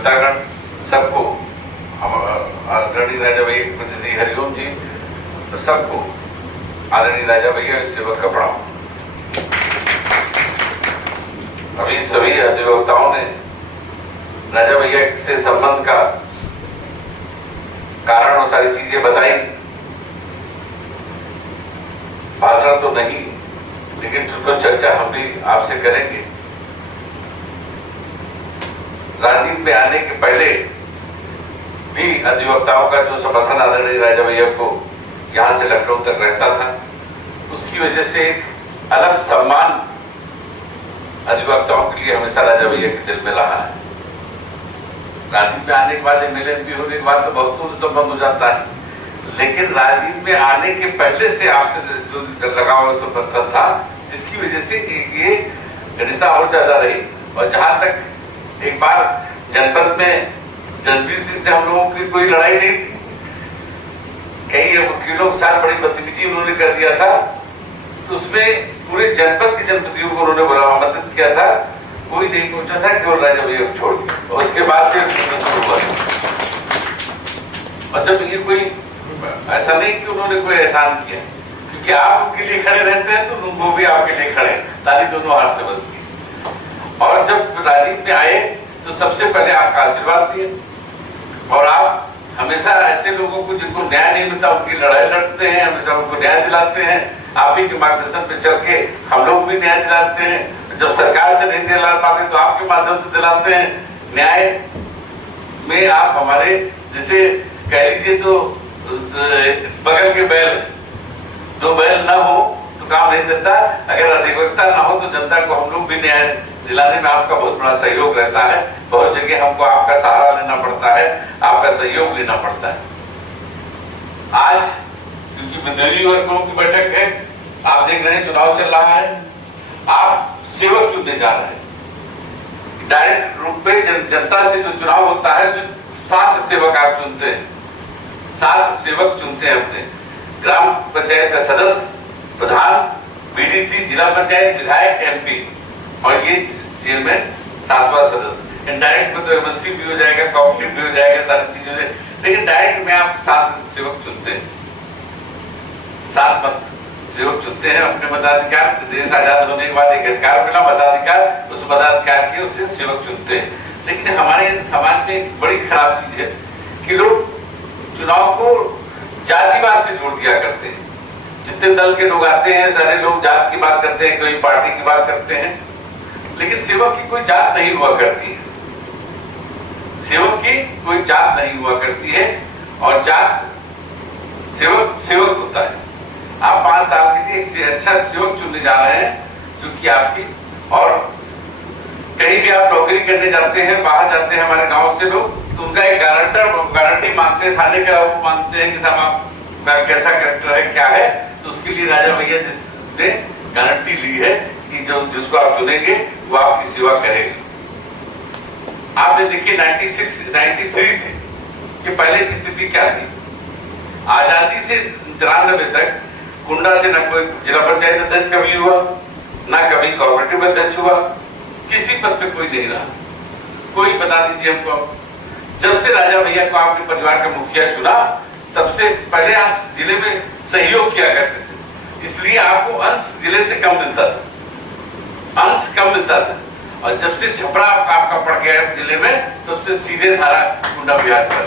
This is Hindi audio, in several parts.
अधिवक्तागण सबको, आदरणीय राजा भैया के प्रतिनिधि हरिओम जी, तो सबको आदरणीय राजा भैया सेवक का प्रणाम। अभी सभी अधिवक्ताओं ने राजा भैया से संबंध का कारण और सारी चीजें बताई। भाषण तो नहीं, लेकिन कुछ चर्चा हम भी आपसे करेंगे। राजनीति में आने के पहले भी अधिवक्ताओं का जो समर्थन आदरणीय राजा भैया को यहाँ से लखनऊ तक रहता था, उसकी वजह से एक अलग सम्मान अधिवक्ताओं के लिए हमेशा राजा भैया के दिल में रहा है। राजनीति में आने के बाद एमएलए एमपी होने के बाद तो बहुतों से संबंध हो जाता है, लेकिन राजनीति में आने के पहले से आपसे जो लगाव संबंध था, जिसकी वजह से ये रिश्ता और ज्यादा रही। और जहां तक एक बार जनपद में जसबीर सिंह से हम लोगों की कोई लड़ाई नहीं थी, कई वकीलों के साथ बड़ी बदतमीजी उन्होंने कर दिया था, तो उसमें पूरे जनपद के जनपदियों को उन्होंने बड़ा आमंत्रित किया था, कोई नहीं पूछा था केवल राजा भैया को छोड़ दिया। और उसके बाद से शुरू हुआ। मतलब ये कोई ऐसा नहीं कि उन्होंने कोई एहसान किया, क्योंकि आप उनके लिए खड़े रहते हैं तो वो भी आपके लिए खड़े, ताली दोनों हाथ से बजती है। और जब राजनीति में आए तो सबसे पहले आपका आशीर्वाद दिए, और आप हमेशा ऐसे लोगों को जिनको न्याय नहीं मिलता उनकी लड़ाई लड़ते हैं, हमेशा उनको न्याय दिलाते हैं। आप ही के मार्गदर्शन पे चल के हम लोग भी न्याय दिलाते हैं। जब सरकार से नहीं दिला पाते तो आपके माध्यम से दिलाते हैं। न्याय में आप हमारे, जैसे कह लीजिए तो बगल के बैल, दो बैल ना हो तो काम नहीं चलता। अगर अधिवक्ता ना हो तो जनता को हम लोग भी न्याय दिलाने में आपका बहुत बड़ा सहयोग रहता है। बहुत जगह हमको आपका सहारा लेना पड़ता है, आपका सहयोग लेना पड़ता है। आज क्योंकि विद्रोही वर्गों की बैठक है, आप देख रहे हैं चुनाव चल रहा है, आप सेवक चुनने जा रहे हैं। डायरेक्ट रूप पे जनता से जो चुनाव होता है, 7 सेवक आप चुनते हैं, 7 सेवक चुनते हैं अपने ग्राम पंचायत का सदस्य, प्रधान, बीडीसी, जिला पंचायत, विधायक, एमपी और ये चेयरमैन 7वां सदस्य। इनडायरेक्ट में तो एमएलसी भी हो जाएगा, कॉपरेटिव भी हो जाएगा, सारी चीजें, लेकिन डायरेक्ट में आप 7 सेवक चुनते हैं, 7 मत सेवक चुनते हैं। अपने मताधिकार, देश आजाद होने के बाद एक अधिकार मिला मताधिकार, उस मताधिकार के उससे सेवक चुनते हैं। लेकिन हमारे समाज में एक बड़ी खराब चीज है कि लोग चुनाव को जातिवाद से जोड़ दिया करते हैं। जितने दल के लोग आते हैं, सारे लोग जात की बात करते हैं, कोई पार्टी की बात करते हैं, लेकिन सेवक की कोई जात नहीं हुआ करती है। सेवक की कोई जात नहीं हुआ करती है, और जात सेवक सेवक होता है। आप 5 साल के लिए एक अच्छा सेवक चुनने जा रहे हैं, जो कि आपकी, और कहीं भी आप नौकरी करने जाते हैं, बाहर जाते हैं हमारे गांव से लोग, तो उनका एक गारंटी मांगते हैं, थाने का वो मांगते हैं कि साहब आपका कैसा कैरेक्टर है, क्या है। तो उसके लिए राजा भैया ने गारंटी ली है कि जो जिसको आप चुनेंगे वो आपकी सेवा करेगा। आपने देखिए 93 से कि पहले की स्थिति क्या थी। आजादी से 93 तक कुंडा से न कोई जिला पंचायत अध्यक्ष कभी हुआ, ना कभी कॉर्पोरेटिव अध्यक्ष हुआ, किसी पद पे कोई नहीं रहा। कोई बता दीजिए हमको, जब से राजा भैया को आपने परिवार का मुखिया चुना, तब से पहले आप जिले में सहयोग किया करते थे, इसलिए आपको अंश जिले से कम मिलता था, अंश कम मिलता था। और जब से छपरा आपका पड़ गया जिले में, तब से सीधे धारा कुंडा बिहार पर।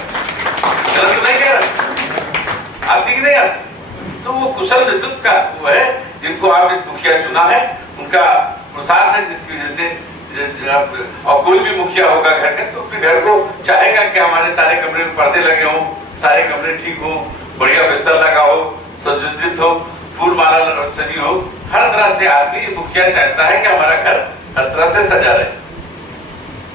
गलत तो नहीं कह रहा, आती नहीं आती। तो वो कुशल नेतृत्व का वो है, जिनको आपने मुखिया चुना है, उनका प्रसाद है, जिसकी वजह से और कोई भी मुखिया होगा घर का, तो अपने घर को चाहेगा कि हमारे सारे कमरे में पर्दे लगे हों, सारे कमरे ठीक हो, बढ़िया बिस्तर लगा हो, सुसज्जित हो, फूल माला सजी हो। हर तरह से आदमी मुखिया चाहता है कि हमारा घर हर तरह से सजा रहे।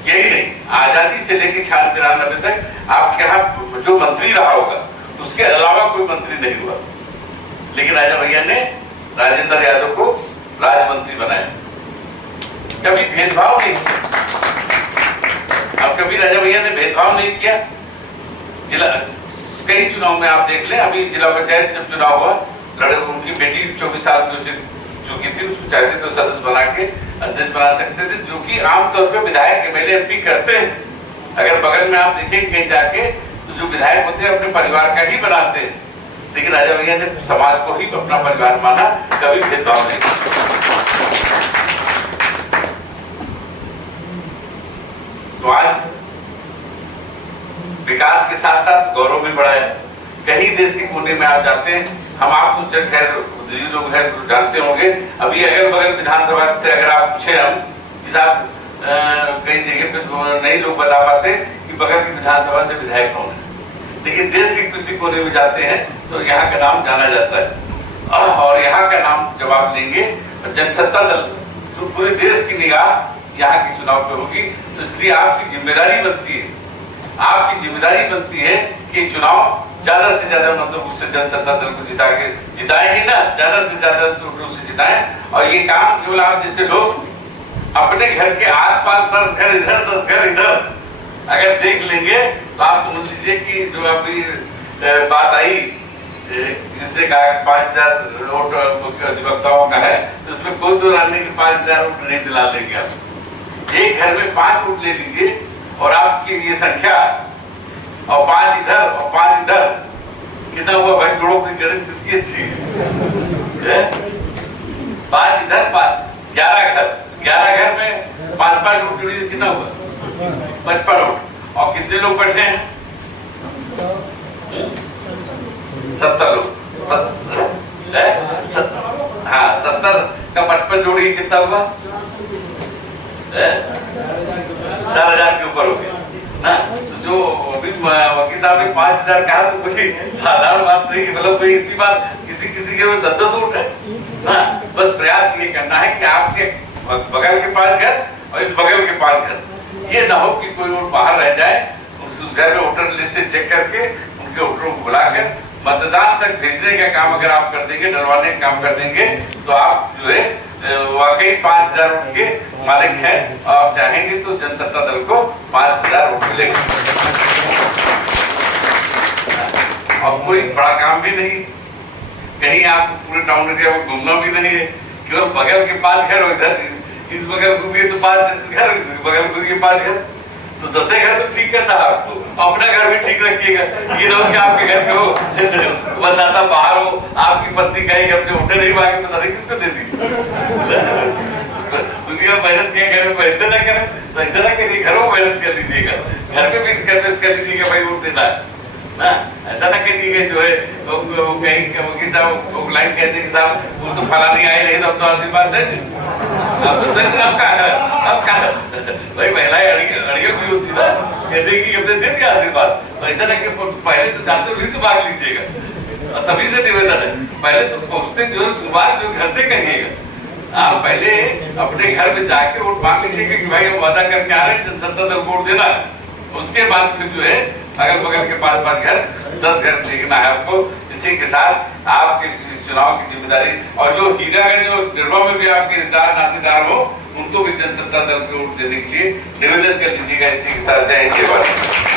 यही नहीं, आजादी से लेकर 96-93 तक आपके यहाँ जो मंत्री रहा होगा, उसके अलावा कोई मंत्री नहीं हुआ, लेकिन राजा भैया ने राजेंद्र यादव को राज्य मंत्री बनाया। कभी भेदभाव नहीं किया। अब कभी राजा भैया ने भेदभाव नहीं किया। जिला कई चुनाव में आप देख लें, अभी जिला पंचायत जब चुनाव हुआ, उनकी बेटी 24 साल की चुकी थी, उसको चाहते तो सदस्य बना के अध्यक्ष बना सकते थे, जो कि आमतौर पर विधायक एमएलए एमपी करते हैं। अगर बगल में आप देखेंगे कहीं जाके तो जो विधायक होते हैं अपने परिवार का ही बनाते हैं, लेकिन राजा भैया ने समाज को ही अपना परिवार माना, कभी भेदभाव नहीं। तो आज विकास के साथ साथ गौरव भी बढ़ा है। कहीं देश के कोने में आप जाते हैं, हम आप तो खैर लोग हैं जानते होंगे, अभी अगल बगल विधानसभा से अगर आप पूछे हम कई जगह पे नहीं लोग बता पाते कि बगल की विधानसभा से विधायक कौन है, लेकिन देश के किसी कोने में जाते हैं तो यहाँ का नाम जाना जाता है। और यहाँ का नाम जब आप लेंगे जनसत्ता दल, तो पूरे देश की निगाह यहाँ के चुनाव पे होगी। तो इसलिए आपकी जिम्मेदारी बनती है, आपकी जिम्मेदारी बनती है कि चुनाव ज्यादा से ज्यादा मतलब उससे जनसत्ता दल को जिताए ही ना, ज्यादा से ज्यादा रूप से जिताएं। और ये काम केवल आप जैसे लोग अपने घर के आसपास 10 घर इधर 10 घर इधर अगर देख लेंगे तो आप समझ लीजिए कि जो अभी बात आई जिसने कहा 5000 वोट अधिवक्ताओं का है, तो उसमें कोई दो रानी के 5000 वोट नहीं दिला लेंगे आप। एक घर में 5 वोट ले लीजिए और आपकी ये संख्या और 5 इधर और 5 इधर, कितना हुआ भाई? जोड़ों की गणित किसकी अच्छी है? 5 इधर 5 11 घर में 5-5 वोट जोड़िए, कितना हुआ? 55 वोट। और कितने लोग बैठे हैं? 70 लोग। हाँ 70 का 55 जोड़िए, कितना हुआ? 4000 के ऊपर हो गया ना। जो वकील साहब ने 5000 कहा तो कोई साधारण बात नहीं, मतलब कोई इसी बात किसी के 10-10 वोट है ना। बस प्रयास ये करना है कि आपके बगल के 5 घर और इस बगल के 5 घर, ये ना हो कि कोई वोट बाहर रह जाए। उस घर में वोटर लिस्ट से चेक करके उनके वोटरों को बुलाकर मतदान तक भेजने का काम अगर आप कर देंगे, डरवाने का काम कर देंगे, तो आप जो है वाकई 5000 वोट के मालिक हैं। आप चाहेंगे तो जनसत्ता दल को 5000 वोट मिलेंगे। अब कोई बड़ा काम भी नहीं, कहीं आप पूरे टाउन एरिया में घूमना भी नहीं है, केवल बगल के 5 घर, इधर इस बगल घूमिए तो 5 घर, बगल घूमिए 5 घर, तो 10 घर तो ठीक करना है आपको। अपना घर भी ठीक रखिएगा, ये ना हो कि आपके घर में हो मतदाता बाहर हो, आपकी पत्नी कहीं हमसे वोटे नहीं मांगे तो दादा किसको दे दी? दुनिया मेहनत किया, घर में मेहनत ना करें तो ऐसा ना करिए, घरों में मेहनत कर दीजिएगा, घर में भी कर दीजिएगा भाई वोट देना है ना। ऐसा ना करिएगा जो है कहीं वकील साहब लाइन कहते हैं साहब वो तो फला नहीं आए, लेकिन अब तो आशीर्वाद दे दी, अब भाई महिलाएं अड़ियल भी होती ना, कहते कि हमने दे दिया आशीर्वाद। तो ऐसा ना कि पहले तो जाते हुए तो मांग लीजिएगा। और सभी से निवेदन है, पहले तो पहुंचते जो शुरुआत जो घर से करिएगा। आप पहले अपने घर में जाके वोट मांग लीजिएगा कि भाई हम वादा करके आ रहे हैं जनसत्ता दल वोट देना है। उसके बाद फिर जो है अगल बगल के 5-5 घर 10 घर देखना है आपको। इसी के साथ आपके चुनाव की जिम्मेदारी, और जो हीरागंज जो निर्वा में भी आपके रिश्तेदार नातेदार हो उनको भी जनसत्ता दल को वोट देने के लिए निवेदन कर लीजिएगा। इसी के साथ जय हिंद।